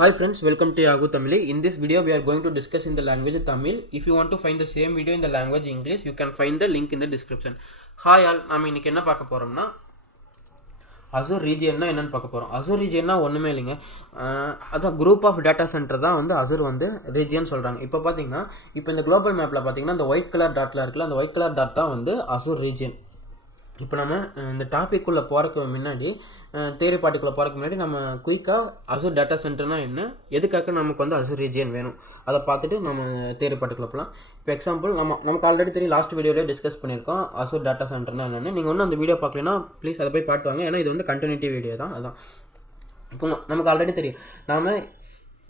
Hi friends, welcome to YaguTamizhi. In this video, we are going to discuss in the language Tamil. If you want to find the same video in the language English, you can find the link in the description. Hi all, நாம இன்னைக்கு என்ன பார்க்க போறோம்னா Azure region என்னன்னு பார்க்க போறோம். Azure region ஒண்ணுமே இல்லைங்க. அத group of data center தான் வந்து Azure வந்து region சொல்றாங்க. இப்போ பாத்தீங்கன்னா இப்போ இந்த global mapல பாத்தீங்கன்னா அந்த white color dotல இருக்குல அந்த white color dot தான் வந்து Azure region. இப்போ நம்ம இந்த டாபிக் உள்ள போறதுக்கு முன்னாடி தியரி பார்ட்டிக்குள்ள போறதுக்கு முன்னாடி நம்ம குயிக்கா Azure டேட்டா சென்டர்னா என்ன, எதுக்காக நமக்கு வந்து Azure ரீஜியன் வேணும் அதை பார்த்துட்டு நம்ம தியரி பார்ட்டிக்குள்ள போகலாம். இப்போ எக்ஸாம்பிள் நமக்கு ஆல்ரெடி தெரியும், லாஸ்ட் வீடியோவிலே டிஸ்கஸ் பண்ணியிருக்கோம் Azure டேட்டா சென்டர்னா என்னென்னு. நீங்கள் ஒன்றும் அந்த வீடியோ பார்க்கலன்னா ப்ளீஸ் அதை போய் பாட்டுவாங்க, ஏன்னா இது வந்து கண்டினியூட்டி வீடியோ தான். அதான் இப்போ நமக்கு ஆல்ரெடி தெரியும்,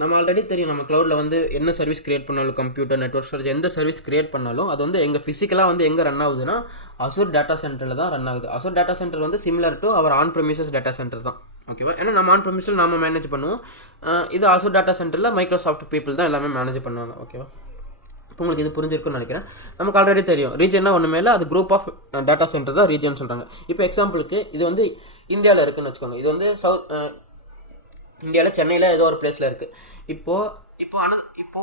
நம்ம ஆல்ரெடி தெரியும் நம்ம க்ளவுடில் வந்து என்ன சர்வீஸ் க்ரியேட் பண்ணாலும், கம்ப்யூட்டர் நெட்வொர்க் ஸ்டோரேஜ் எந்த சர்வீஸ் க்ரியேட் பண்ணாலும் அது வந்து எங்கள் ஃபிசிக்கலாக வந்து எங்கே ரன் ஆகுதுன்னா Azure டேட்டா சென்டரில் தான் ரன் ஆகுது. Azure டேட்டா சென்டர் வந்து similar to our on premises data centre தான். ஓகேவா? ஏன்னா நம்ம ஆன் ப்ரெமிஸில் நம்ம மேனேஜ் பண்ணுவோம். இது Azure டேட்டா சென்டரில் மைக்ரோசாஃப்ட் பீப்புள் தான் எல்லாமே மேனேஜ் பண்ணுவாங்க. ஓகேவா? இப்போ உங்களுக்கு இது புரிஞ்சிருக்குன்னு நினைக்கிறேன். நமக்கு ஆல்ரெடி தெரியும் ரீஜன்னா ஒன்றுமே இல்லை, அது குரூப் ஆஃப் டேட்டா சென்டர் தான் ரீஜன் சொல்கிறாங்க. இப்போ எக்ஸாம்பிளுக்கு இது வந்து இந்தியாவில் இருக்குதுன்னு வச்சுக்கோங்க. இது வந்து இந்தியாவில் சென்னையில் ஏதோ ஒரு பிளேஸில் இருக்குது. இப்போ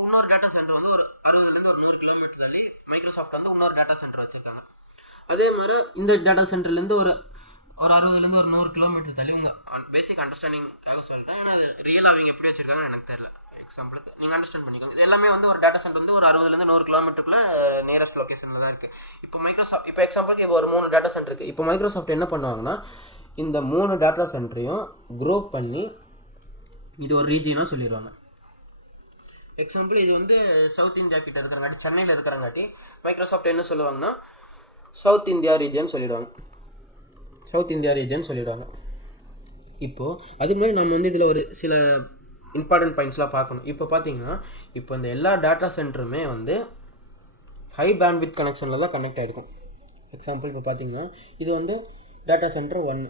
இன்னொரு டேட்டா சென்டர் வந்து ஒரு 60லேருந்து ஒரு 100 கிலோமீட்டர் தள்ளி மைக்ரோசாஃப்ட் வந்து இன்னொரு டேட்டா சென்டர் வச்சுருக்காங்க. அதே மாதிரி இந்த டேட்டா சென்டர்லேருந்து ஒரு 60லேருந்து ஒரு 100 கிலோமீட்டர் தள்ளி உங்கள் பேசிக் அண்டர்ஸ்டாண்டிங்காக சொல்கிறேன். ஏன்னா அது ரியலாக அவங்க எப்படி வச்சுருக்காங்கன்னு எனக்கு தெரியல. எக்ஸாம்பிளுக்கு நீங்கள் அண்டர்ஸ்டாண்ட் பண்ணிக்கோங்க. இது எல்லாமே வந்து ஒரு டேட்டா சென்டர் வந்து ஒரு 60லேருந்து 100 கிலோமீட்டருக்குள்ள நியரஸ்ட் லொக்கேஷனில் தான் இருக்குது. இப்போ எக்ஸாம்பிளுக்கு இப்போ ஒரு 3 டேட்டா சென்டர் இருக்குது. இப்போ மைக்ரோசாஃப்ட் என்ன பண்ணுவாங்கன்னா இந்த 3 டேட்டா சென்டரையும் குரூப் பண்ணி இது ஒரு ரீஜியனாக சொல்லிடுவாங்க. எக்ஸாம்பிள் இது வந்து சவுத் இந்தியா கிட்ட இருக்கிறங்காட்டி, சென்னையில் இருக்கிறங்காட்டி மைக்ரோசாஃப்ட் என்ன சொல்லுவாங்கன்னா சவுத் இந்தியா ரீஜன் சொல்லிடுவாங்க. இப்போது அதுக்கு முன்னாடி நம்ம வந்து இதில் ஒரு சில இம்பார்ட்டன்ட் பாயிண்ட்ஸ்லாம் பார்க்கணும். இப்போ பார்த்தீங்கன்னா இப்போ இந்த எல்லா டேட்டா சென்டருமே வந்து ஹை பேண்ட்வித் கனெக்ஷனில் தான் கனெக்ட் ஆகிருக்கும். எக்ஸாம்பிள் இப்போ பார்த்தீங்கன்னா இது வந்து டேட்டா சென்டர் 1,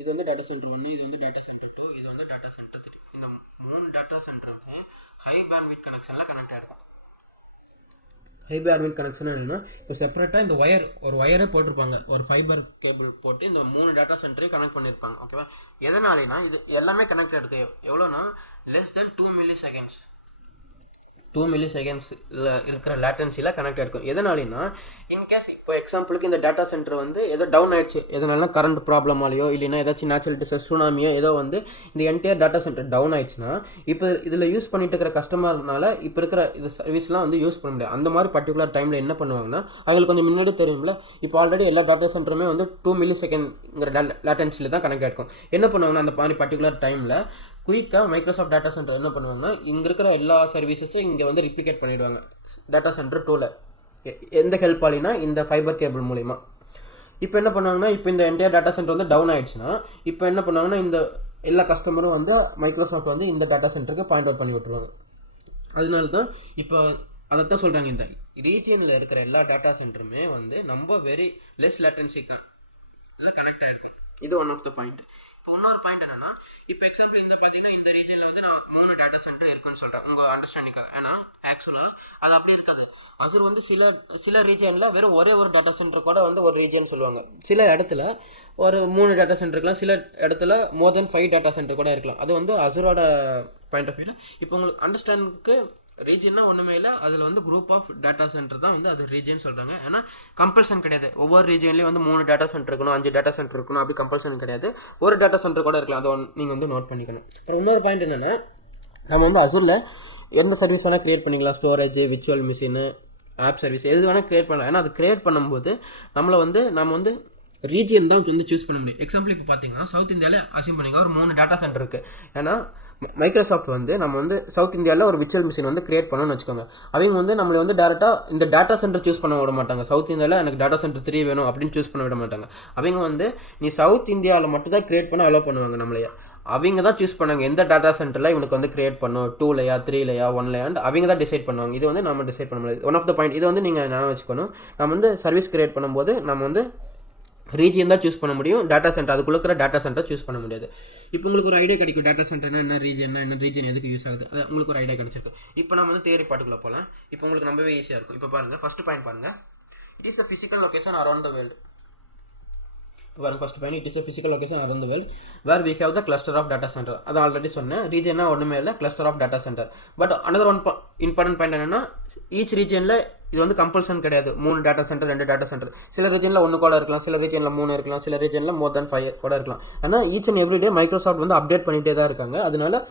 இது வந்து டேட்டா சென்டர் 1, இது வந்து டேட்டா சென்டர் 2, இது வந்து டேட்டா சென்டர் 3. இந்த 3 டேட்டா சென்டருமே ஹை பேண்ட்வித் கனெக்ஷனில் கனெக்ட் ஆகிருக்கும். ஹை பேண்ட்வித் கனெக்ஷன் என்னென்னா இப்போ செப்பரேட்டாக இந்த ஒரு ஒயரே போட்டிருப்பாங்க, ஒரு ஃபைபர் கேபிள் போட்டு இந்த 3 டேட்டா சென்டரையும் கனெக்ட் பண்ணியிருப்பாங்க. ஓகேவா? எதனாலேனா இது எல்லாமே கனெக்ட் ஆகிருக்கு. எவ்வளோனா லெஸ் தென் 2 மில்லி செகண்ட்ஸில் இருக்கிற லேட்டன்சியில் கனெக்ட் ஆகிருக்கும். எதனாலேனா இன்கேஸ் இப்போ எக்ஸாம்பிளுக்கு இந்த டேட்டா சென்டர் வந்து ஏதோ டவுன் ஆகிடுச்சு, எதனால கரண்ட் ப்ராப்ளமாலையோ இல்லைன்னா ஏதாச்சும் நேச்சுரல் டிசாஸ்டர் சுனாமியோ ஏதோ வந்து இந்த என்டையர் டேட்டா சென்டர் டவுன் ஆயிடுச்சுன்னா இப்போ இதில் யூஸ் பண்ணிட்டு இருக்கிற கஸ்டமர்னால இப்போ இருக்கிற இது சர்வீஸ்லாம் வந்து யூஸ் பண்ண முடியாது. அந்த மாதிரி பர்டிகுலர் டைமில் என்ன பண்ணுவாங்கன்னா அவங்களுக்கு கொஞ்சம் முன்னாடி தெரியும்ல, இப்போ ஆல்ரெடி எல்லா டேட்டா சென்டருமே வந்து 2 மில்லி செகண்ட்ங்கிற லேட்டன்சியில் தான் கனெக்ட் ஆகிருக்கும். என்ன பண்ணுவாங்கன்னா அந்த மாதிரி பர்டிகுலர் டைமில் குயிக்காக மைக்ரோசாஃப்ட் டேட்டா சென்டர் என்ன பண்ணுவாங்கன்னா இங்கே இருக்கிற எல்லா சர்வீசஸும் இங்கே வந்து ரிப்ளிகேட் பண்ணிவிடுவாங்க டேட்டா சென்டர் 2ல். எந்த ஹெல்ப் ஆலினா இந்த ஃபைபர் கேபிள் மூலிமா. இப்போ என்ன பண்ணுவாங்கன்னா இப்போ இந்த என்டையர் டேட்டா சென்டர் வந்து டவுன் ஆகிடுச்சுன்னா இப்போ என்ன பண்ணுவாங்கன்னா இந்த எல்லா கஸ்டமரும் வந்து மைக்ரோசாஃப்ட் வந்து இந்த டேட்டா சென்டருக்கு பாயிண்ட் அவுட் பண்ணி விட்டுருவாங்க. அதனால தான் இப்போ அதைத்தான் சொல்கிறாங்க, இந்த ரீஜியனில் இருக்கிற எல்லா டேட்டா சென்டருமே வந்து நம்ம வெரி லெஸ் லேட்டன்சிக்கு கனெக்ட் ஆகிருக்கும். இது ஒன் ஆஃப் த பாயிண்ட். இப்போ இன்னொரு பாயிண்ட் என்னன்னா இப்போ எக்ஸாம்பிள் இந்த பார்த்தீங்கன்னா இந்த ரீஜனில் வந்து நான் 3 டேட்டா சென்டர் இருக்குன்னு சொல்கிறேன் உங்கள் அண்டர்ஸ்டாண்டிங்காக. ஏன்னா ஆக்சுவலாக அது அப்படி இருக்காது. Azure வந்து சில ரீஜனில் வெறும் ஒரே ஒரு டேட்டா சென்டர் கூட வந்து ஒரு ரீஜன் சொல்லுவாங்க. சில இடத்துல ஒரு 3 டேட்டா சென்டர் இருக்கலாம், சில இடத்துல மோர் தென் 5 டேட்டா சென்டர் கூட இருக்கலாம். அது வந்து Azureோட பாயிண்ட் ஆஃப் வியூவில். இப்போ உங்களுக்கு அண்டர்ஸ்டாண்டுக்கு ரீஜன்னா ஒன்றுமே இல்லை, அதில் வந்து குரூப் ஆஃப் டேட்டா சென்டர் தான் வந்து அது ரீஜன் சொல்கிறாங்க. ஏன்னா கம்பல்சன் கிடையாது, ஒவ்வொரு ரீஜன்லேயும் வந்து 3 டேட்டா சென்டர் இருக்கணும், 5 டேட்டா சென்டர் இருக்கணும், அப்படி கம்பல்சன் கிடையாது. ஒரு டேட்டா சென்டர் கூட இருக்கலாம். அதை நீங்கள் வந்து நோட் பண்ணிக்கணும். அப்புறம் இன்னொரு பாயிண்ட் என்னென்னா நம்ம வந்து Azureல எந்த சர்வீஸ் வேணால் க்ரியேட் பண்ணிக்கலாம். Storage, virtual machine, app service எது வேணால் க்ரியேட் பண்ணலாம். ஏன்னா அது க்ரியேட் பண்ணும்போது நம்ம வந்து ரீஜியன் தான் வந்து சூஸ் பண்ண முடியும். எக்ஸாம்பிள் இப்போ பார்த்தீங்கன்னா சவுத் இந்தியாவில் அசியூம் பண்ணிங்க ஒரு 3 டேட்டா சென்டர் இருக்குது. ஏன்னா மைக்ரோசாஃப்ட் வந்து நம்ம வந்து சவுத் இந்தியாவில் ஒரு விர்ச்சுவல் மிஷின் வந்து க்ரியேட் பண்ணணும்னு வச்சுக்கோங்க. அவங்க வந்து நம்மளை வந்து டேரெக்டாக இந்த டேட்டா சென்டர் சூஸ் பண்ண விட மாட்டாங்க. சவுத் இந்தியாவில் எனக்கு டேட்டா சென்டர் 3 வேணும் அப்படின்னு சூஸ் பண்ண விட மாட்டாங்க. அவங்க வந்து நீ சவுத் இந்தியாவில் மட்டும் தான் க்ரியேட் பண்ண அலோவ் பண்ணுவாங்க நம்மளையா. அவங்க தான் சூஸ் பண்ணாங்க எந்த டேட்டா சென்டரில் இவனுக்கு வந்து க்ரியேட் பண்ணும், 2லையா 3லையா 1லையா அவங்க தான் டிசைட் பண்ணுவாங்க. இது வந்து நம்ம டிசைட் பண்ண முடியாது. One of the point. இது வந்து நீங்கள் ஞாபகம் வச்சுக்கணும். நம்ம வந்து சர்வீஸ் க்ரியேட் பண்ணும்போது நம்ம வந்து ரீஜியன் தான் சூஸ் பண்ண முடியும், டேட்டா சென்டர் அதுக்குள்ள இருக்கிற டேட்டா சென்டர் சூஸ் பண்ண முடியாது. இப்போ உங்களுக்கு ஒரு ஐடியா கிடைக்கும் டேட்டா சென்டர்னா என்ன, ரீஜன் எதுக்கு யூஸ் ஆகுது, அது உங்களுக்கு ஒரு ஐடியா கிடைச்சிருக்கு. இப்போ நம்ம வந்து தியரி பார்ட்டுக்குள்ளே போகலாம். இப்போ உங்களுக்கு ரொம்பவே ஈஸியாக இருக்கும். இப்போ பாருங்கள், ஃபஸ்ட்டு பாயிண்ட் பாருங்கள். It is the physical location around the world. First point it is a physical location around the world where we have the cluster of data center. அது ஆல்ரெடி சொன்னேன். ரீஜன்னா ஒன்றுமே இல்லை, cluster of data center. But another one important point என்னன்னா, each ரீஜனில் இது வந்து compulsion கிடையாது. 3 data centre 2 data centre, சில ரீஜனில் 1 கூட இருக்கலாம், சில ரீஜனில் 3 இருக்கலாம், சில ரீஜனில் மோர் தென் 5 கூட இருக்கலாம். ஆனால் each and every day Microsoft வந்து அப்டேட் பண்ணிகிட்டே தான் இருக்காங்க. அதனால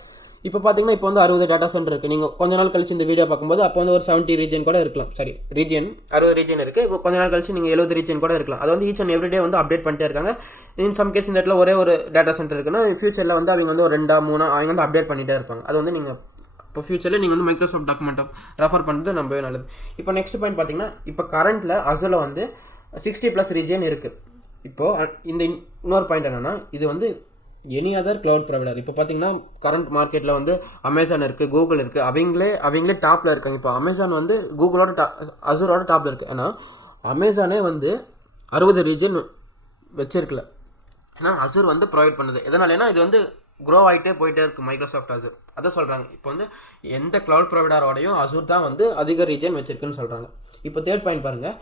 இப்போ பார்த்தீங்கன்னா இப்போ வந்து 60 டேட்டா சென்டர் இருக்குது. நீங்கள் கொஞ்ச நாள் கழிச்சு இந்த வீடியோ பார்க்கும்போது அப்போ வந்து ஒரு 70 ரீஜன் கூட இருக்கலாம். சரி, ரீஜன் 60 ரீஜன் இருக்குது. இப்போ கொஞ்ச நாள் கழிச்சு நீங்கள் 70 ரீஜன் கூட இருக்கலாம். அது வந்து ஈச் அண்ட் எவ்ரி டே வந்து அப்டேட் பண்ணிட்டே இருக்காங்க. இன் சம் கேஸ் இந்த இடத்துல ஒரே ஒரு டேட்டா சென்டர் இருக்குன்னா ஃபியூச்சரில் வந்து அவங்க வந்து ஒரு 2 3 அவங்க வந்து அப்டேட் பண்ணிகிட்டே இருப்பாங்க. அது வந்து நீங்கள் இப்போ ஃபியூச்சரில் நீங்கள் வந்து மைக்ரோசாஃப்ட் டாக்குமெண்ட்டை ரெஃபர் பண்ணுறது ரொம்பவே நல்லது. இப்போ நெக்ஸ்ட் பாயிண்ட் பார்த்தீங்கன்னா, இப்போ கரண்ட்டில் அசூரில் வந்து 60+ ரீஜன் இருக்குது. இப்போது இந்த இன்னொரு பாயிண்ட் என்னென்னா, இது வந்து எனி அதர் க்ளவுட் ப்ரொவைடர். இப்போ பார்த்தீங்கன்னா கரண்ட் மார்க்கெட்டில் வந்து அமேசான் இருக்குது, கூகுள் இருக்குது, அவங்களே டாப்பில் இருக்காங்க. இப்போ அமேசான் வந்து கூகுளோட அசூரோட டாப்பில் இருக்குது. ஏன்னா அமேசானே வந்து 60 ரீஜன் வச்சிருக்கல. ஏன்னா அசூர் வந்து ப்ரொவைட் பண்ணுது. எதனாலனா இது வந்து க்ரோ ஆகிட்டே போயிட்டே இருக்குது மைக்ரோசாஃப்ட் அசூர். அதை சொல்கிறாங்க. இப்போ வந்து எந்த க்ளவுட் ப்ரொவைடரோடையும் அசூர் தான் வந்து அதிக ரீஜன் வச்சிருக்குன்னு சொல்கிறாங்க. இப்போ தேர்ட் பாயிண்ட் பாருங்கள்,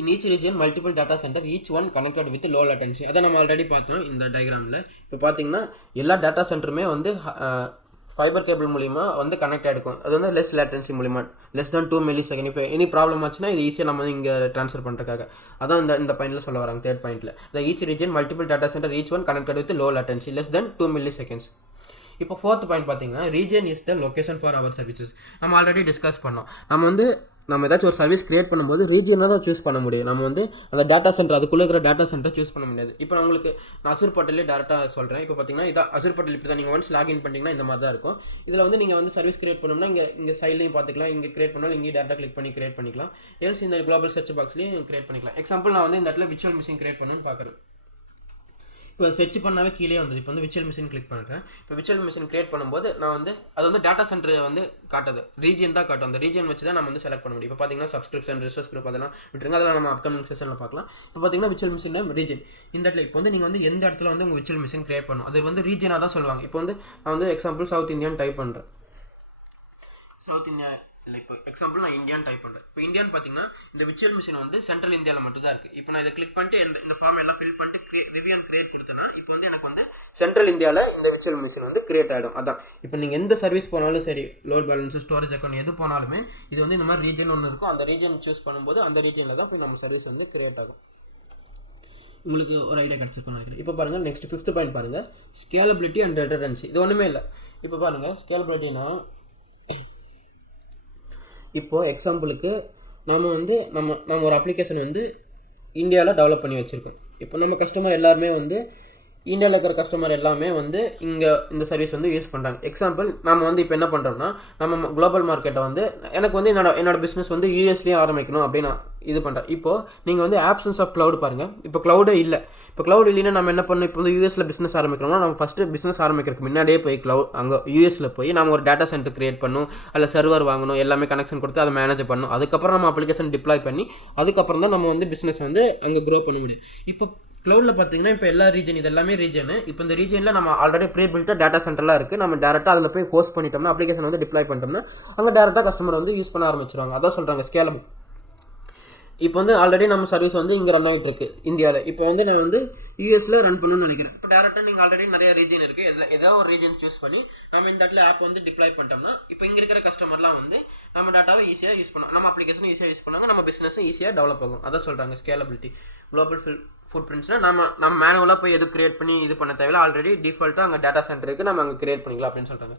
in each region multiple data center, each one connected with low latency. அதை நம்ம ஆல்ரெடி பார்த்தோம் இந்த டயக்ராமில். இப்போ பார்த்தீங்கன்னா எல்லா டேட்டா சென்டருமே வந்து ஃபைபர் கேபிள் மூலிமா வந்து கனெக்ட் ஆகிருக்கும். அது வந்து லெஸ் லேட்டன்சி மூலிமா, லெஸ் than 2 millisecond. இப்போ எனி ப்ராப்ளம் ஆச்சுன்னா இது ஈஸியாக நம்ம வந்து இங்கே ட்ரான்ஸ்ஃபர் பண்ணுறதுக்காக அதான் இந்த பாயிண்டில் சொல்ல வராங்க. தேர்ட் பாயிண்டில் each region multiple data centre, each one connected with low latency, less than 2 milliseconds. இப்போ ஃபோர்த் பாயிண்ட் பார்த்தீங்கன்னா, region is the location for our services. நம்ம ஆல்ரெடி டிஸ்கஸ் பண்ணோம். நம்ம ஏதாச்சும் ஒரு சர்வீஸ் கிரியேட் பண்ணும்போது ரீஜனாக தான் சூஸ் பண்ண முடியும். நம்ம வந்து அந்த டேட்டா சென்டர், அதுக்குள்ளே இருக்கிற டேட்டா சென்டரை சூஸ் பண்ண முடியாது. இப்போ நான் உங்களுக்கு அசூர் போர்ட்டலே டேரெக்டாக சொல்கிறேன். இப்போ பார்த்தீங்கன்னா இதான் அசூர் போர்ட்டல். இப்படி தான் நீங்கள் ஒன்ஸ் லாகின் பண்ணிட்டீங்கன்னா இந்த மாதிரி தான் இருக்கும். இதில் வந்து நீங்கள் வந்து சர்வீஸ் கிரியேட் பண்ணணும்னா இங்கே சைட்லையும் பார்த்துக்கலாம். இங்கே கிரியேட் பண்ணாலும் இங்கே டேரெக்டாக கிளிக் பண்ணி கிரியேட் பண்ணிக்கலாம். எல்ஸ் இந்த குளோபல் சர்ச் பாக்ஸ்லையும் கிரியேட் பண்ணிக்கலாம். எக்ஸாம்பிள் நான் வந்து இந்த இடத்துல விர்ச்சுவல் மிஷின் கிரியேட் பண்ணணும்னு பார்க்குறேன். இப்போ செர்ச் பண்ணாவே கீழே வந்து இப்போ வந்து விர்ச்சுவல் மிஷின் கிளிக் பண்ணுறேன். இப்போ விர்ச்சுவல் மிஷின் கிரியேட் பண்ணும்போது நான் வந்து அது வந்து டேட்டா சென்டர் வந்து காட்டாது, ரீஜன் தான் காட்டும். அந்த ரீஜன் வச்சு தான் நம்ம வந்து செலக்ட் பண்ண முடியும். இப்போ பார்த்தீங்கன்னா சப்ஸ்கிரிப்ஷன், ரிசோர்ஸ் குரூப் அதெல்லாம் விட்டுருங்க, அதெல்லாம் நம்ம அப்கமிங் செஷனில் பார்க்கலாம். இப்போ பார்த்தீங்கன்னா விர்ச்சுவல் மிஷின் ரீஜன் இந்த இடத்துல இப்போ வந்து நீங்கள் வந்து எந்த இடத்துல வந்து உங்கள் விர்ச்சுவல் மிஷின் கிரியேட் பண்ணணும் அது வந்து ரீஜனாக தான் சொல்லுவாங்க. இப்போ வந்து நான் வந்து எக்ஸாம்பிள் சவுத் இந்தியான்னு டைப் பண்ணுறேன். சவுத் இந்தியா இல்லை, இப்போ எக்ஸாம்பிள் நான் இந்தியான்னு டைப் பண்ணுறேன். இப்போ இந்தியான்னு பார்த்தீங்கன்னா இந்த விர்ச்சுவல் மிஷின் வந்து சென்ட்ரல் இந்தியாவில் மட்டும் தான் இருக்குது. இப்போ நான் இதை கிளிக் பண்ணிட்டு இந்த ஃபார்ம் எல்லாம் ஃபில் பண்ணிட்டு ரிவ்யூ அண்ட் கிரியேட் கொடுத்தேன்னா இப்போ வந்து எனக்கு வந்து சென்ட்ரல் இந்தியாவில் இந்த விர்ச்சுவல் மிஷின் வந்து கிரியேட் ஆகிடும். அதான் இப்போ நீங்கள் எந்த சர்வீஸ் போனாலும் சரி, லோட் பேலன்ஸ், ஸ்டோரேஜ் அக்கௌண்ட் எது போனாலுமே இது வந்து இந்த மாதிரி ரீஜன் ஒன்று இருக்கும். அந்த ரீஜன் சூஸ் பண்ணும்போது அந்த ரீஜனில் தான் போய் நம்ம சர்வீஸ் வந்து கிரியேட் ஆகும். உங்களுக்கு ஒரு ஐடியா கிடச்சிருக்குன்னு நினைக்கிறேன். இப்போ பாருங்கள், நெக்ஸ்ட் 5th பாயிண்ட் பாருங்கள், ஸ்கேலபிலிட்டி அண்ட் ரெடண்டன்சி. இது ஒன்றுமே இல்லை. இப்போ பாருங்கள், ஸ்கேலபிலிட்டினா இப்போது எக்ஸாம்பிளுக்கு நம்ம ஒரு அப்ளிகேஷன் வந்து இந்தியாவில் டெவலப் பண்ணி வச்சுருக்கோம். இப்போ நம்ம கஸ்டமர் எல்லாருமே வந்து இந்தியாவில் இருக்கிற கஸ்டமர் எல்லாமே வந்து இங்கே இந்த சர்வீஸ் வந்து யூஸ் பண்ணுறாங்க. எக்ஸாம்பிள் நம்ம வந்து இப்போ என்ன பண்ணுறோம்னா, நம்ம குளோபல் மார்க்கெட்டை வந்து எனக்கு வந்து என்னோட பிஸ்னஸ் வந்து யூஎஸ்லேயும் ஆரம்பிக்கணும் அப்படின்னு நான் இது பண்ணுறேன். இப்போது நீங்கள் வந்து ஆப்ஷன்ஸ் ஆஃப் க்ளவுட் பாருங்கள். இப்போ க்ளவுடே இல்லை. இப்போ க்ளவுட் இல்லைன்னா நம்ம என்ன பண்ணணும், இப்போ வந்து யூஎஸில் பிஸ்னஸ் ஆரம்பிக்கிறோம்னா நம்ம ஃபஸ்ட்டு பிஸ்னஸ் ஆரம்பிக்கிறதுக்கு முன்னாடியே போய் அங்கே யூஎஸில் போய் நம்ம ஒரு டேட்டா சென்டர் கிரியேட் பண்ணணும், அதில் சர்வர் வாங்கணும், எல்லாமே கனெக்ஷன் கொடுத்து அதை மேனேஜ் பண்ணணும். அதுக்கப்புறம் நம்ம அப்ளிகேஷன் டிப்ளாய் பண்ணி அதுக்கப்புறம் தான் நம்ம வந்து பிஸ்னஸ் வந்து அங்கே க்ரோ பண்ண முடியும். இப்போ க்ளவுடில் பார்த்தீங்கன்னா இப்போ எல்லா ரீஜன் இது எல்லாமே ரீஜனு. இப்போ இந்த ரீஜனில் நம்ம ஆல்ரெடி ப்ரீ பில்ட்டாக டேட்டா சென்டர்லாம் இருக்குது. நம்ம டேரெக்டாக அதில் போய் ஹோஸ்ட் பண்ணிட்டோம்னா, அப்ளிகேஷன் வந்து டிப்ளாய் பண்ணிட்டோம்னா அங்கே டேரெக்டாக கஸ்டமர் வந்து யூஸ் பண்ண ஆரம்பிச்சிருவாங்க. அதான் சொல்கிறாங்க ஸ்கேலபிள். இப்போ வந்து ஆல்ரெடி நம்ம சர்வீஸ் வந்து இங்கே ரன் ஆகிட்டு இருக்கு இந்தியாவில். இப்போ வந்து நான் வந்து யூஎஸில் ரன் பண்ணணும்னு நினைக்கிறேன். இப்போ டேரெக்டாக நீங்கள் ஆல்ரெடி நிறைய ரீஜன் இருக்குது, ஏதாவது ஒரு ரீஜன் சூஸ் பண்ணி நம்ம இந்த இடத்துல ஆப் வந்து டிப்ளாய் பண்ணிட்டோம்னா இப்போ இங்கே இருக்கிற கஸ்டமர்லாம் வந்து நம்ம டேட்டாவை ஈஸியாக யூஸ் பண்ணலாம், நம்ம அப்ளிகேஷன் ஈஸியாக யூஸ் பண்ணாங்க, நம்ம பிஸ்னஸும் ஈஸியாக டெவலப் ஆகும். அதான் சொல்கிறாங்க ஸ்கேலபிலிட்டி. குளோபல் ஃபுட் பிரிண்ட்ஸ்னால் நம்ம மேனுவலாக போய் எது கிரியேட் பண்ணி இது பண்ண தேவையில்ல, ஆல்ரெடி டிஃபால்ட்டாக அங்கே டேட்டா சென்டர் இருக்குது, நம்ம அங்கே கிரியேட் பண்ணிக்கலாம் அப்படின்னு சொல்கிறாங்க.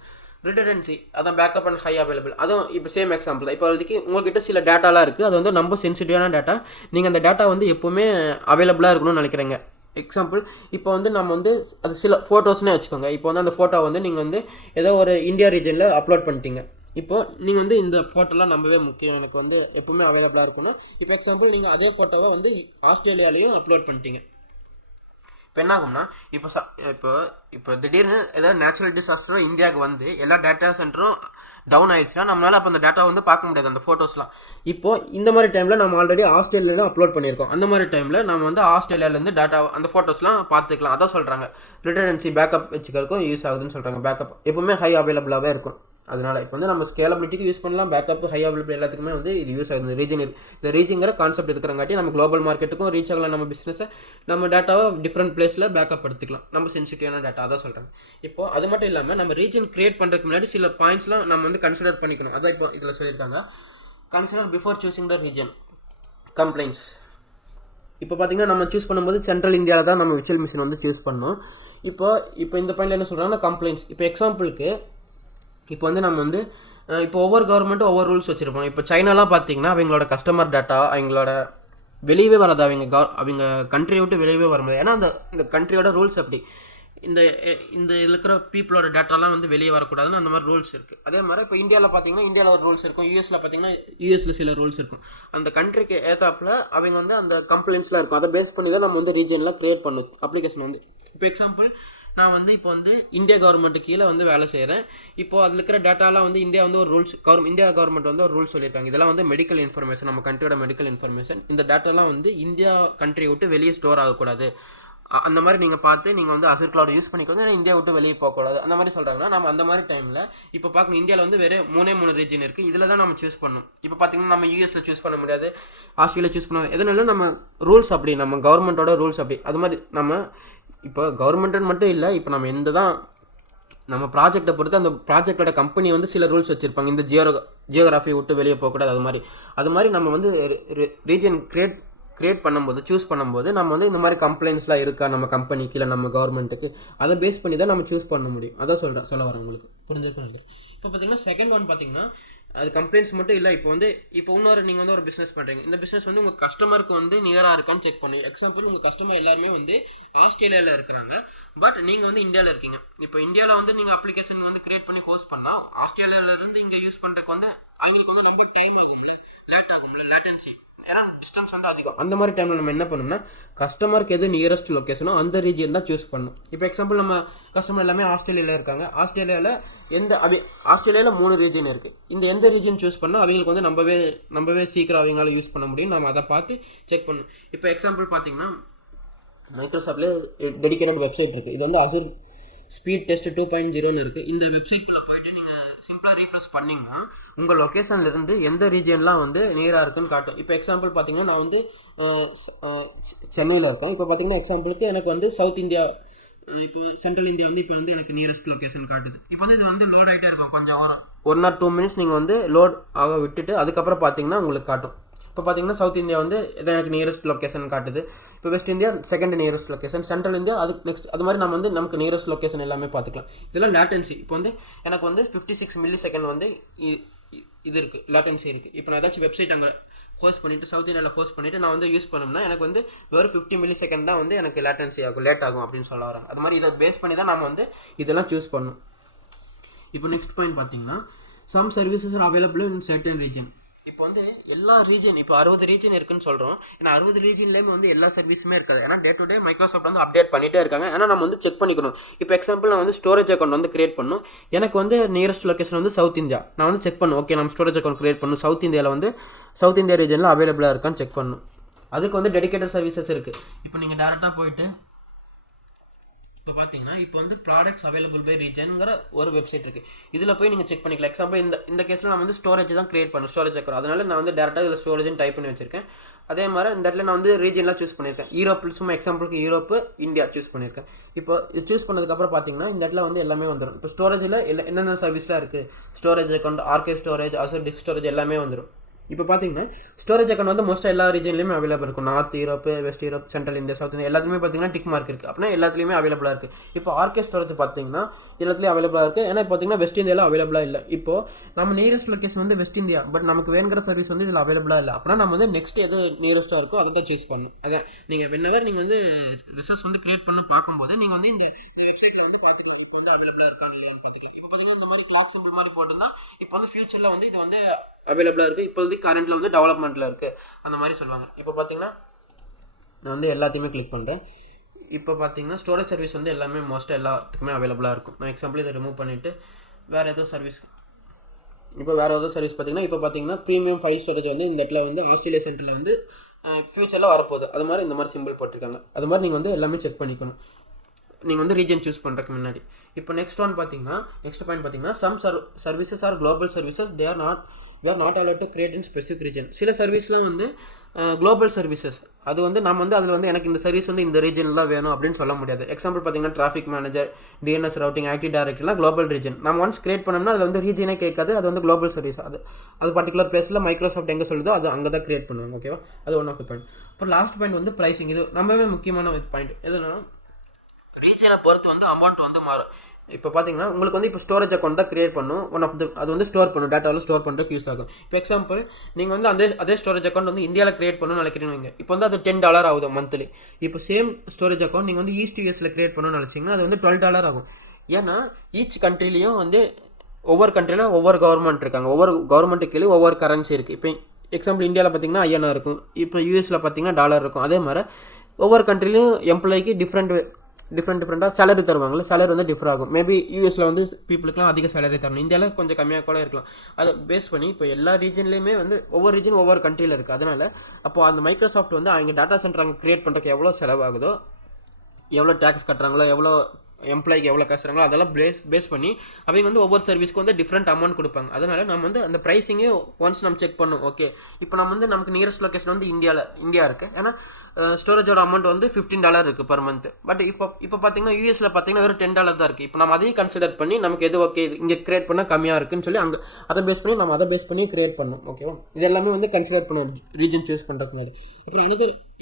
ரிடண்டன்சி அதான் பேக்கப் அண்ட் ஹை அவைலபிள். அதுவும் இப்போ சேம் எக்ஸாம்பிள் தான். இப்போ அதுக்கு உங்கள்கிட்ட சில டேட்டாலாம் இருக்குது, அது வந்து ரொம்ப சென்சிட்டிவான டேட்டா. நீங்கள் அந்த டேட்டா வந்து எப்போவுமே அவைலபிளாக இருக்கணும்னு நினைக்கிறீங்க. எக்ஸாம்பிள் இப்போ வந்து நம்ம வந்து அது சில ஃபோட்டோஸ்னே வச்சுக்கோங்க. இப்போ வந்து அந்த ஃபோட்டோ வந்து நீங்கள் வந்து ஏதோ ஒரு இந்தியா ரீஜனில் அப்லோட் பண்ணிட்டீங்க. இப்போது நீங்கள் வந்து இந்த ஃபோட்டோலாம் நம்பவே முக்கியம், எனக்கு வந்து எப்போவுமே அவைலபிளாக இருக்கணும். இப்போ எக்ஸாம்பிள் நீங்கள் அதே ஃபோட்டோவை வந்து ஆஸ்திரேலியாலையும் அப்லோட் பண்ணிட்டீங்க. இப்போ என்ன ஆகும்னா இப்போ திடீர்னு ஏதாவது நேச்சுரல் டிசாஸ்டரும் இந்தியாவுக்கு வந்து எல்லா டேட்டா சென்டரும் டவுன் ஆயிடுச்சுன்னா நம்மளால் அப்போ அந்த டேட்டா வந்து பார்க்க முடியாது, அந்த ஃபோட்டோஸ்லாம். இப்போது இந்த மாதிரி டைமில் நம்ம ஆல்ரெடி ஆஸ்திரேலியாவில் அப்லோட் பண்ணியிருக்கோம். அந்த மாதிரி டைமில் நம்ம வந்து ஆஸ்திரேலியாவிலேருந்து டேட்டா அந்த ஃபோட்டோஸ்லாம் பார்த்துக்கலாம். அதான் சொல்கிறாங்க ரிடண்டன்சி பேக்கப் வச்சுக்கிறதுக்கும் யூஸ் ஆகுதுன்னு சொல்கிறாங்க. பேக்கப் எப்போவுமே ஹை அவைலபிளாகவே இருக்கும். அதனால் இப்போ வந்து நம்ம ஸ்கேலபிலிட்டிக்கு யூஸ் பண்ணலாம், பேக்கப் ஹை அவைலபிலிட்டி எல்லாத்துக்குமே வந்து இது யூஸ் ஆகுது. இந்த ரீஜிங்கிற கான்செப்ட் இருக்கிறங்காட்டி நம்ம குளோபல் மார்க்கெட்டுக்கும் ரீச் ஆகலாம். நம்ம பிஸ்னஸை நம்ம டேட்டாவை டிஃப்ரெண்ட் பிளேஸில் பேக்கப் எடுத்துக்கலாம். நம்ம சென்சிட்டிவான டேட்டா அதான் சொல்கிறாங்க. இப்போ அது மட்டும் இல்லாமல் நம்ம ரீஜன் கிரியேட் பண்ணுறதுக்கு முன்னாடி சில பாயிண்ட்ஸ்லாம் நம்ம வந்து கன்சிடர் பண்ணிக்கணும். அதான் இப்போ இதில் சொல்லியிருக்காங்க. Consider before choosing the region complaints. இப்போ பார்த்தீங்கன்னா நம்ம சூஸ் பண்ணும்போது சென்ட்ரல் இந்தியாவில் தான் நம்ம விர்ச்சுவல் மிஷின் வந்து சூஸ் பண்ணோம். இப்போ இந்த பாயிண்டில் என்ன சொல்கிறாங்கன்னா கம்ப்ளைண்ட்ஸ். இப்போ எக்ஸாம்பிளுக்கு இப்போ வந்து நம்ம வந்து இப்போ ஒவ்வொரு கவர்மெண்ட்டும் ஒவ்வொரு ரூல்ஸ் வச்சுருப்போம். இப்போ சைனாலாம் பார்த்தீங்கன்னா அவங்களோட கஸ்டமர் டேட்டா அவங்களோட வெளியவே வராது, அவங்க கண்ட்ரியை விட்டு வெளியவே வர முடியாது. ஏன்னா இந்த கண்ட்ரியோட ரூல்ஸ் அப்படி இந்த இதில் இருக்கிற பீப்புளோட டேட்டாலாம் வந்து வெளியே வரக்கூடாதுன்னு அந்த மாதிரி ரூல்ஸ் இருக்குது. அதே மாதிரி இப்போ இந்தியாவில் பார்த்தீங்கன்னா இந்தியாவில் ஒரு ரூல்ஸ் இருக்கும், யூஎஸில் பார்த்தீங்கன்னா யூஎஸில் சில ரூல்ஸ் இருக்கும். அந்த கண்ட்ரிக்கு ஏற்றாப்பில் அவங்க வந்து அந்த கம்ப்ளைண்ட்ஸ்லாம் இருக்கும். அதை பேஸ் பண்ணி தான் நம்ம வந்து ரீஜனில் க்ரியேட் பண்ணும் அப்ளிகேஷன் வந்து. இப்போ எக்ஸாம்பிள் நான் வந்து இப்போ வந்து இந்தியா கவர்மெண்ட்டு கீழே வந்து வேலை செய்கிறேன். இப்போ அதில் இருக்கிற டேட்டாலாம் வந்து இந்தியா வந்து ஒரு ரூல்ஸ் இந்தியா கவர்மெண்ட் வந்து ஒரு ரூல்ஸ் சொல்லியிருக்காங்க. இதெல்லாம் வந்து மெடிக்கல் இன்ஃபர்மேஷன், நம்ம கண்ட்ரியோட மெடிக்கல் இன்ஃபர்மேஷன். இந்த டேட்டாலாம் வந்து இந்தியா கண்ட்ரியை விட்டு வெளியே ஸ்டோர் ஆகக்கூடாது. அந்த மாதிரி நீங்கள் பார்த்து நீங்கள் வந்து Azure Cloud யூஸ் பண்ணிக்கோங்க. ஏன்னா இந்தியா விட்டு வெளியே போகக்கூடாது அந்த மாதிரி சொல்கிறாங்கன்னா நம்ம அந்த மாதிரி டைமில் இப்போ பார்க்கணும். இந்தியாவில் வந்து வேறு 3 ரீஜன் இருக்குது. இதில் தான் நம்ம சூஸ் பண்ணணும். இப்போ பார்த்தீங்கன்னா நம்ம யூஎஸில் சூஸ் பண்ண முடியாது, ஆஸ்திரேலியா சூஸ் பண்ண, எதனால நம்ம ரூல்ஸ் அப்படி, நம்ம கவர்மெண்ட்டோட ரூல்ஸ் அப்படி. அது மாதிரி நம்ம இப்போ கவர்மெண்ட்டுன்னு மட்டும் இல்லை, இப்போ நம்ம நம்ம ப்ராஜெக்டை பொறுத்து அந்த ப்ராஜெக்டோட கம்பெனி வந்து சில ரூல்ஸ் வச்சுருப்பாங்க. இந்த ஜியோகிராஃபி விட்டு வெளியே போகக்கூடாது. அது மாதிரி நம்ம வந்து ரீஜன் கிரியேட் பண்ணும்போது சூஸ் பண்ணும்போது நம்ம வந்து இந்த மாதிரி கம்ப்ளைண்ட்ஸ்லாம் இருக்கா நம்ம கம்பெனிக்கு இல்லை நம்ம கவர்மெண்ட்டுக்கு, அதை பேஸ் பண்ணி தான் நம்ம சூஸ் பண்ண முடியும். அதான் சொல்ல வரேன், உங்களுக்கு புரிஞ்சுக்கணும் நினைக்கிறேன். இப்போ பார்த்தீங்கன்னா செகண்ட் ஒன் பார்த்தீங்கன்னா அது கம்ப்ளைண்ட்ஸ் மட்டும் இல்லை. இப்போ இன்னொரு நீங்கள் வந்து ஒரு பிஸ்னஸ் பண்ணுறீங்க. இந்த பிஸ்னஸ் வந்து உங்கள் கஸ்டமருக்கு வந்து நியராக இருக்கான்னு செக் பண்ணி. எக்ஸாம்பிள் உங்கள் கஸ்டமர் எல்லாருமே வந்து ஆஸ்திரேலியாவில் இருக்கிறாங்க, பட் நீங்கள் வந்து இந்தியாவில் இருக்கீங்க. இப்போ இந்தியாவில் வந்து நீங்கள் அப்ளிகேஷன் வந்து கிரியேட் பண்ணி ஹோஸ்ட் பண்ணால் ஆஸ்திரேலியாவிலேருந்து இங்கே யூஸ் பண்ணுறதுக்கு வந்து அவங்களுக்கு வந்து ரொம்ப டைம் ஆகும்ல, லேட் ஆகும்ல, லேட்டன்சி, ஏன்னா டிஸ்டன்ஸ் வந்து அதிகம். அந்த மாதிரி டைமில் நம்ம என்ன பண்ணணும்னா கஸ்டமருக்கு எது நியரஸ்ட் லொக்கேஷனோ அந்த ரீஜன் தான் சூஸ் பண்ணணும். இப்போ எக்ஸாம்பிள் நம்ம கஸ்டமர் எல்லாமே ஆஸ்திரேலியாவில் இருக்காங்க. ஆஸ்திரேலியாவில் 3 ரீஜன் இருக்குது. இந்த எந்த ரீஜன் சூஸ் பண்ணால் அவங்களுக்கு வந்து நம்பவே சீக்கிரம் அவங்களால யூஸ் பண்ண முடியும். நம்ம அதை பார்த்து செக் பண்ணணும். இப்போ எக்ஸாம்பிள் பார்த்தீங்கன்னா மைக்ரோசாஃப்ட்லேயே டெடிக்கேட்டட் வெப்சைட் இருக்குது. இது வந்து Azure ஸ்பீட் டெஸ்ட் 2.0ன்னு இருக்குது. இந்த வெப்சைட்குள்ளே போய்ட்டு நீங்கள் சிம்பிளாக ரீஃப்ரெஷ் பண்ணிங்கன்னா உங்கள் லொக்கேஷன்லேருந்து எந்த ரீஜன்லாம் வந்து நியராக இருக்குன்னு காட்டும். இப்போ எக்ஸாம்பிள் பார்த்தீங்கன்னா நான் வந்து சென்னையில் இருக்கேன். இப்போ பார்த்தீங்கன்னா எக்ஸாம்பிளுக்கு எனக்கு வந்து சவுத் இந்தியா, இப்போ சென்ட்ரல் இந்தியா வந்து இப்போ வந்து எனக்கு நியரஸ்ட் லொக்கேஷன் காட்டுது. இப்போ வந்து இது வந்து லோட் ஆகிட்டே இருக்கும். கொஞ்சம் 1 or 2 minutes நீங்கள் வந்து லோட் ஆக விட்டுட்டு அதுக்கப்புறம் பார்த்தீங்கன்னா உங்களுக்கு காட்டும். இப்போ பார்த்தீங்கன்னா சவுத் இந்தியா வந்து இதை எனக்கு நியரஸ்ட் லொக்கேஷன் காட்டுது. இப்போ west India second nearest location, central India அதுக்கு நெக்ஸ்ட். அது மாதிரி நம்ம வந்து நமக்கு நியரஸ்ட் லொக்கேஷன் எல்லாமே பார்த்துக்கலாம். இதெல்லாம் லேட்டன்சி. இப்போ வந்து எனக்கு வந்து 56 millisecond வந்து இது இருக்குது, லேட்டன்சி இருக்குது. இப்போ நான் ஏதாச்சும் வெப்சைட் அங்கே ஹோஸ்ட் பண்ணிவிட்டு சவுத் இந்தியாவில் ஹோஸ்ட் பண்ணிவிட்டு நான் வந்து யூஸ் பண்ணோம்னா எனக்கு வந்து வெறும் 50 millisecond தான் வந்து எனக்கு லேட்டன்சி ஆகும், லேட் ஆகும் அப்படின்னு சொல்ல வராங்க. அது மாதிரி இதை பேஸ் பண்ணி தான் நம்ம வந்து இதெல்லாம் சூஸ் பண்ணணும். இப்போ நெக்ஸ்ட் பாயிண்ட் பார்த்தீங்கன்னா some services are available in certain region. இப்போ வந்து எல்லா ரீஜன், இப்போ 60 ரீஜன் இருக்குன்னு சொல்கிறோம். ஏன்னா 60 ரீஜன்லேயுமே வந்து எல்லா சர்வீஸுமே இருக்காது. ஏன்னா டே டு டே மைக்ரோசாஃப்ட் வந்து அப்டேட் பண்ணிகிட்டே இருக்காங்க. ஏன்னா நம்ம வந்து செக் பண்ணிக்கணும். இப்போ எக்ஸாம்பிள் நான் வந்து ஸ்டோரேஜ் அக்கௌண்ட் வந்து கிரியேட் பண்ணணும். எனக்கு வந்து நியரஸ்ட் லொக்கேஷன் வந்து சவுத் இந்தியா. நான் வந்து செக் பண்ணணும், ஓகே நம்ம ஸ்டோரேஜ் அக்கௌண்ட் கிரியேட் பண்ணணும், சவுத் இந்தியா ரீஜனில் அவைலபிளாக இருக்கான்னு செக் பண்ணணும். அதுக்கு வந்து டெடிகேட்டட் சர்வீசஸ் இருக்குது. இப்போ நீங்கள் டேரெக்டாக போயிட்டு இப்போ பார்த்தீங்கன்னா இப்போ வந்து ப்ராடக்ட்ஸ் அவைலபிள் பை ரீஜனுங்கிற ஒரு வெப்சைட் இருக்குது. இதில் போய் நீங்கள் செக் பண்ணிக்கலாம். எக்ஸாம்பிள் இந்த கேஸில் நான் வந்து ஸ்டோரேஜ் தான் கிரியேட் பண்ணணும், ஸ்டோரேஜ் அக்கௌண்ட். அதனால நான் வந்து டேரெக்டாக இதில் ஸ்டோரேஜ்னு டைப் பண்ணி வச்சிருக்கேன். அதே மாதிரி இந்த இடத்துல நான் வந்து ரீஜன்லாம் சூஸ் பண்ணியிருக்கேன். யூரோப், சும்மா எக்ஸாம்பிளுக்கு யூரோப்பு, இந்தியா சூஸ் பண்ணியிருக்கேன். இப்போ இது சூஸ் பண்ணதுக்கப்புறம் பார்த்தீங்கன்னா இந்த இடத்துல வந்து எல்லாமே வந்துடும். இப்போ ஸ்டோரேஜில் என்னென்ன சர்வீஸ்லாம் இருக்குது, storage account, archive storage, Azure disk storage எல்லாமே வந்துடும். இப்போ பார்த்தீங்கன்னா ஸ்டோரேஜ் அக்கௌண்ட் வந்து மோஸ்ட்டாக எல்லா ரீஜன்லையுமே அவைலபிள் இருக்கும். North Europe, west Europe, central India, south India எல்லாத்துலேயுமே பார்த்தீங்கன்னா டிக் மார்க் இருக்குது. அப்படின்னா எல்லாத்துலேயுமே அவைலபிளாக இருக்குது. இப்போ ஆர்கே ஸ்டோரேஜ் பார்த்தீங்கன்னா எல்லாத்துலேயும் அவைலபிளாக இருக்குது. ஏன்னா பார்த்தீங்கன்னா வெஸ்ட் இந்தியாவில் அவைலபிளாக இல்லை. இப்போ நம்ம நியரஸ்ட் லொக்கேஷன் வந்து வெஸ்ட் இந்தியா, பட் நமக்கு வேணுங்கிற சர்வீஸ் வந்து இதில் அவைலபிளாக இல்லை. அப்படின்னா நம்ம வந்து நெக்ஸ்ட் எது நியரஸ்ட்டாக இருக்கோ அதை தான் சூஸ் பண்ணணும். அதான் நீங்கள் வென்னவர் நீங்கள் வந்து ரிசர்ச் வந்து கிரியேட் பண்ண பார்க்கும்போது நீங்கள் வந்து இந்த வெப்சைட்டில் வந்து பார்த்துக்கலாம். இப்போ வந்து அவைலபிளாக இருக்கான்னு இல்லையான்னு பார்த்துக்கலாம். இப்போ பார்த்தீங்கன்னா இந்த மாதிரி கிளாக் சிம்பிள் மாதிரி போட்டுருந்தா இப்போ வந்து ஃபியூச்சரில் வந்து இது வந்து அவைலபிளாக இருக்குது. இப்போதைக்கு கரண்ட்டில் வந்து டெவலப்மெண்ட்டில் இருக்குது அந்த மாதிரி சொல்லுவாங்க. இப்போ பார்த்தீங்கன்னா நான் வந்து எல்லாத்தையுமே கிளிக் பண்ணுறேன். இப்போ பார்த்தீங்கன்னா ஸ்டோரேஜ் சர்வீஸ் வந்து எல்லாமே மோஸ்ட்டாக எல்லாத்துக்குமே அவைலபிளாக இருக்கும். நான் எக்ஸாம்பிள் இதை ரிமூவ் பண்ணிவிட்டு வேறு ஏதோ சர்வீஸ் பார்த்தீங்கன்னா இப்போ பார்த்தீங்கன்னா ப்ரீமியம் ஃபைல் ஸ்டோரேஜ் வந்து இந்த இடத்துல வந்து ஆஸ்திரேலியா சென்டரில் வந்து ஃபியூச்சரில் வரப்போகுது. அது மாதிரி இந்த மாதிரி சிம்பிள் போட்டிருக்காங்க. அது மாதிரி நீங்கள் வந்து எல்லாமே செக் பண்ணிக்கணும். நீங்கள் வந்து ரீஜன் சூஸ் பண்ணுறதுக்கு முன்னாடி. இப்போ நெக்ஸ்ட் பாயிண்ட் பார்த்தீங்கன்னா some services are global services we are not allowed to create in specific region. சில சர்வீஸ்லாம் வந்து குளோபல் சர்வீசஸ், அது வந்து நம்ம வந்து அதில் வந்து எனக்கு இந்த சர்வீஸ் வந்து இந்த ரீஜனில் தான் வேணும் அப்படின்னு சொல்ல முடியாது. எக்ஸாம்பிள் பார்த்தீங்கன்னா traffic manager, DNS routing, active டைரக்டர்லாம் குளோபல் ரீஜன். நம்ம ஒன்ஸ் கிரியேட் பண்ணோம்னா அதில் வந்து ரீஜனே கேட்காது, அது வந்து குளோபல் சர்வீஸ். அது பர்டிகுலர் பிளேஸில் மைக்ரோசாஃப்ட் எங்கே சொல்லுதோ அது அங்கே தான் கிரியேட் பண்ணுவாங்க. ஓகேவா, அது ஒன் ஆஃப் த பாயிண்ட். அப்புறம் லாஸ்ட் பாயிண்ட் வந்து ப்ரைஸிங். இது ரொம்பவே முக்கியமான பாயிண்ட். எதுனா ரீஜனை பொறுத்து வந்து அமௌண்ட் வந்து மாறும். இப்போ பார்த்தீங்கன்னா உங்களுக்கு வந்து இப்போ ஸ்டோரேஜ் அக்கௌண்ட் தான் கிரியேட் பண்ணும். அது வந்து ஸ்டோர் பண்ணும், டேட்டாவில் ஸ்டோர் பண்ணுறதுக்கு யூஸ் ஆகும். இப்போ எக்ஸாம்பிள் நீங்கள் வந்து அதே ஸ்டோரேஜ் அக்கௌண்ட் வந்து இந்தியாவில் கிரியேட் பண்ணணும்னு நினைக்கிறீங்க. இப்போ வந்து அது $10 ஆகுது மந்த்லி. இப்போ சேம் ஸ்டோரேஜ் அக்கௌண்ட் நீங்கள் வந்து ஈஸ்ட் யூஎஸில் கிரியேட் பண்ணணும்னு நினச்சிங்கன்னா அது வந்து $12 ஆகும். ஏன்னா ஈச் கண்ட்ரிலையும் வந்து ஒவ்வொரு கண்ட்ரியில் ஒவ்வொரு கவர்மெண்ட் இருக்காங்க, ஒவ்வொரு கவர்மெண்ட்டுக்கு கீழே ஒவ்வொரு கரன்சி இருக்குது. இப்போ எக்ஸாம்பிள் இந்தியாவில் பார்த்தீங்கன்னா INR இருக்கும், இப்போ யூஎஸில் பார்த்தீங்கன்னா டாலர் இருக்கும். அதே மாதிரி ஒவ்வொரு கண்ட்ரிலையும் எம்ப்ளாய்க்கு டிஃப்ரெண்ட்டாக சேலரி தருவாங்களே, சேலரி வந்து டிஃபர் ஆகும். மேபி யூஎஸில் வந்து பீப்புளுக்குலாம் அதிக சேலரி தரணும், இந்தியாவில் கொஞ்சம் கம்மியாக கூட இருக்கலாம். அதை பேஸ் பண்ணி இப்போ எல்லா ரீஜன்லேயுமே வந்து ஒவ்வொரு ரீஜன் ஒவ்வொரு கண்ட்ரியில் இருக்குது. அதனால் அப்போது அந்த மைக்ரோசாஃப்ட் வந்து அவங்க டேட்டா சென்டர் அங்கே கிரியேட் பண்ணுறதுக்கு எவ்வளோ செலவாகுதோ, எவ்வளோ டேக்ஸ் கட்டுறாங்களோ, எவ்வளோ எம்ப்ளாய்க்கு எவ்வளோ காசுறாங்களோ அதெல்லாம் பேஸ் பண்ணி அவங்க வந்து ஒவ்வொரு சர்வீஸ்க்கு வந்து டிஃப்ரெண்ட் அமௌண்ட் கொடுப்பாங்க. அதனால் நம்ம வந்து அந்த ப்ரைஸிங்கே ஒன்ஸ் நம்ம செக் பண்ணும். ஓகே, இப்போ நம்ம வந்து நமக்கு நியரஸ்ட் லொக்கேஷன் வந்து இந்தியா இருக்குது. ஏன்னா ஸ்டோரேஜோட அமௌண்ட் வந்து $15 இருக்குது பர் மந்த். பட் இப்போ பார்த்தீங்கன்னா யூஎஸில் பார்த்தீங்கன்னா வெறும் $10 தான் இருக்குது. இப்போ நம்ம அதையும் கன்சிடர் பண்ணி நமக்கு எது ஓகே இங்கே கிரியேட் பண்ணால் கம்மியாக இருக்குன்னு சொல்லி அங்கே அதை பேஸ் பண்ணி கிரியேட் பண்ணணும். ஓகேவா, இது எல்லாமே வந்து கன்சிடர் பண்ணணும் ரீஜன் சூஸ் பண்ணுறதுனால. அப்புறம்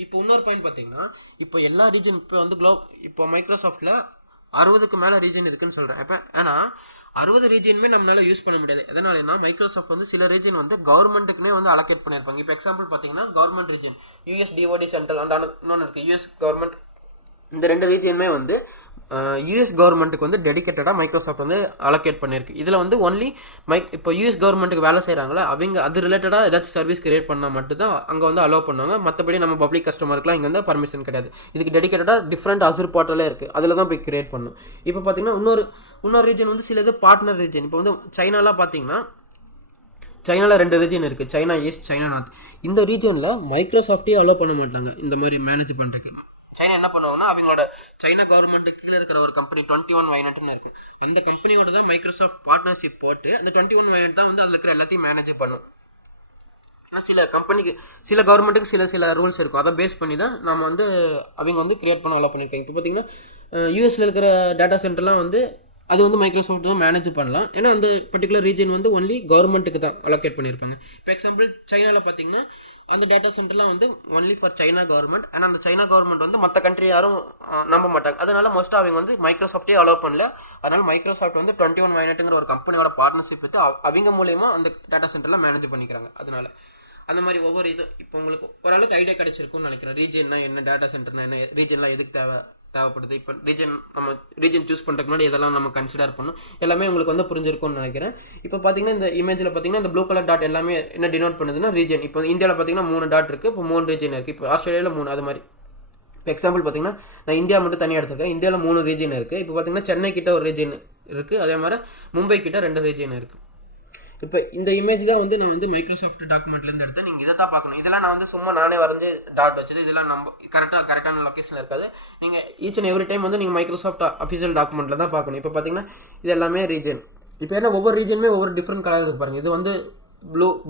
இப்போ இன்னொரு பாயிண்ட் பார்த்தீங்கன்னா இப்போ எல்லா ரீஜன் இப்போ வந்து இப்போ மைக்ரோசாஃப்ட்டில் 60க்கு மேலே ரீஜன் இருக்குன்னு சொல்கிறேன். இப்போ ஏன்னா 60 ரீஜனுமே நம்மளால யூஸ் பண்ண முடியாது. எதனாலனா மைக்ரோசாஃப்ட் வந்து சில ரீஜன் வந்து கவர்மெண்ட்டுக்குனே வந்து அலோகேட் பண்ணியிருப்பாங்க. இப்போ எக்ஸாம்பிள் பார்த்தீங்கன்னா government region US DOD central and இன்னொன்று இருக்குது யூஎஸ் கவர்மெண்ட். இந்த 2 ரீஜனுமே வந்து யூஎஸ் கவர்மெண்ட்டுக்கு வந்து டெடிக்கேட்டடாக மைக்ரோசாஃப்ட் வந்து அலோகேட் பண்ணியிருக்கு. இதில் வந்து ஒன்லி இப்போ யூஎஸ் கவர்மெண்ட்டுக்கு வேலை செய்கிறாங்களா அவங்க அது ரிலேட்டடாக ஏதாச்சும் சர்வீஸ் கிரியேட் பண்ணால் மட்டும்தான் அங்கே வந்து அலோவ் பண்ணுவாங்க. மற்றபடி நம்ம பப்ளிக் கஸ்டமருக்குலாம் இங்கே வந்து பர்மிஷன் கிடையாது. இதுக்கு டெடிக்கேட்டடாக டிஃப்ரெண்ட் Azure போர்ட்டலே இருக்குது, அதில் தான் போய் கிரியேட் பண்ணணும். இப்போ பார்த்தீங்கன்னா இன்னொரு ரீஜன் வந்து சில இது பார்ட்னர் ரீஜன். இப்போ வந்து சைனாலாம் பார்த்தீங்கன்னா சைனாவில் 2 ரீஜன் இருக்குது, சைனா ஈஸ்ட், சைனா நார்த். இந்த ரீஜனில் மைக்ரோசாஃப்ட்டே அலோவ் பண்ண மாட்டாங்க இந்த மாதிரி மேனேஜ் பண்ணுறதுக்கு. சைனா என்ன பண்ணுவாங்கன்னா அவங்களோட சைனா கவர்மெண்ட்டுக்கு கீழே இருக்கிற ஒரு கம்பெனி 21Y9ன்னு இருக்குது. அந்த கம்பெனியோட தான் மைக்ரோசாஃப்ட் பார்ட்னர்ஷிப் போட்டு அந்த 21Y9 தான் வந்து அதில் இருக்கிற எல்லாத்தையும் மேனேஜ் பண்ணும். ஆனால் சில கவர்மெண்ட்டுக்கு சில ரூல்ஸ் இருக்கும், அதை பேஸ் பண்ணி தான் நம்ம வந்து அவங்க வந்து கிரியேட் பண்ண அலோவ் பண்ணியிருக்காங்க. இப்போ பார்த்தீங்கன்னா யூஎஸில் இருக்கிற டேட்டா சென்டர்லாம் வந்து அது வந்து மைக்ரோசாஃப்ட் தான் மேனேஜ் பண்ணலாம். ஏன்னா அந்த பர்டிகுலர் ரீஜன் வந்து ஒன்லி கவர்மெண்ட்டுக்கு தான் அலோகேட் பண்ணியிருப்பாங்க. இப்போ எக்ஸாம்பிள் சைனாவில் பார்த்தீங்கன்னா அந்த டேட்டா சென்டர்லாம் வந்து ஒன்லி ஃபார் சைனா கவர்மெண்ட். ஆனால் அந்த சைனா கவர்மெண்ட் வந்து மற்ற கண்ட்ரி யாரும் நம்ப மாட்டாங்க. அதனால மோஸ்ட்டாக அவங்க வந்து மைக்ரோசாஃப்ட்டே அலோவ் பண்ணல. அதனால் மைக்ரோசாஃப்ட் வந்து 21Y9ங்கிற ஒரு கம்பெனியோட பார்ட்னர்ஷிப் எடுத்து அவங்க மூலயமா அந்த டேட்டா சென்டர்லாம் மேனேஜ் பண்ணிக்கிறாங்க. அதனால அந்த மாதிரி ஒவ்வொரு இது இப்போ உங்களுக்கு ஓரளவுக்கு ஐடியா கிடைச்சிருக்குன்னு நினைக்கிறேன். ரீஜன்னா என்ன, டேட்டா சென்டர்னா என்ன, ரீஜன்லாம் எதுக்கு தேவைப்படுது, இப்போ ரீஜன் சூஸ் பண்ணுறதுக்கு முன்னாடி இதெல்லாம் நம்ம கன்சிடர் பண்ணணும். எல்லாமே உங்களுக்கு வந்து புரிஞ்சிருக்கும்னு நினைக்கிறேன். இப்போ பார்த்தீங்கன்னா இந்த இமேஜில் பார்த்தீங்கன்னா இந்த ப்ளூ கலர் டாட் எல்லாமே என்ன டினோட் பண்ணுதுன்னா ரீஜன். இப்போ இந்தியாவில் பார்த்தீங்கன்னா 3 டாட் இருக்குது, இப்போ 3 ரீஜன் இருக்குது. இப்போ ஆஸ்திரேலியாவில் 3, அது மாதிரி. இப்போ எக்ஸாம்பிள் பார்த்தீங்கன்னா நான் இந்தியா மட்டும் தனியாக எடுத்துருக்கேன். இந்தியாவில் 3 ரீஜன் இருக்குது. இப்போ பார்த்தீங்கன்னா சென்னை கிட்ட ஒரு ரீஜன் இருக்குது, அதே மாதிரி மும்பை கிட்ட 2 ரீஜன் இருக்குது. இப்போ இந்த இமேஜ் தான் வந்து நான் வந்து மைக்ரோசாஃப்ட் டாக்குமெண்ட்லேருந்து எடுத்து நீங்கள் இதை தான் பார்க்கணும். இதெல்லாம் நான் வந்து சும்மா நானே வரைஞ்சி டாட் வச்சது, இதெல்லாம் நம்ம கரெக்டான லொக்கேஷனில் இருக்காது. நீங்கள் ஈச் அண்ட் எவ்ரி டைம் வந்து நீங்கள் மைக்ரோசாஃப்ட் அஃபிஷியல் டாக்குமெண்ட்டில் தான் பார்க்கணும். இப்போ பார்த்தீங்கன்னா இது எல்லாமே ரீஜன். இப்போ ஏன்னா ஒவ்வொரு ரீஜனுமே ஒவ்வொரு டிஃப்ரெண்ட் கலர் இருக்குது பாருங்கள். இது வந்து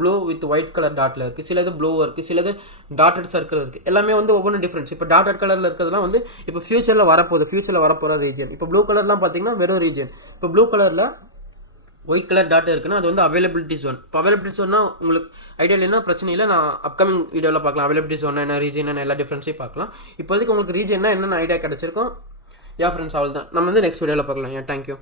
ப்ளூ வித் ஒயிட் கலர் டாட்டில் இருக்குது, சிலது ப்ளூவாக இருக்குது, சிலது டாட்டட் சர்க்கிள் இருக்குது. எல்லாமே வந்து ஒவ்வொன்றும் டிஃப்ரென்ஸ். இப்போ டாட்டட் கலரில் இருக்கிறதுலாம் வந்து இப்போ ஃபியூச்சரில் வரப்போகிற ரீஜன். இப்போ ப்ளூ கலர்லாம் பார்த்தீங்கன்னா வெறும் ரீஜன். இப்போ ப்ளூ கலரில் ஒயிட் கலர் டாட்டா இருக்குன்னா அது வந்து அவைலபிலிட்டி ஜோன். இப்போ அவைலபிலிட்டி ஜோன்னா உங்களுக்கு ஐடியா இல்லைன்னா பிரச்சனை இல்லை, நான் அப்கமிங் வீடியோவில் பார்க்கலாம். அவைலபிலிட்டி ஜோன் என்ன, ரீஜன் என்ன, எல்லா டிஃப்ரென்ஸையும் பார்க்கலாம். இப்போதைக்கு உங்களுக்கு ரீஜன்னா என்னென்ன ஐடியா கிடச்சிருக்கோம். ஃப்ரெண்ட்ஸ், அவள் தான் நம்ம வந்து நெக்ஸ்ட் வீடியோவில் பார்க்கலாம். தேங்க்யூ.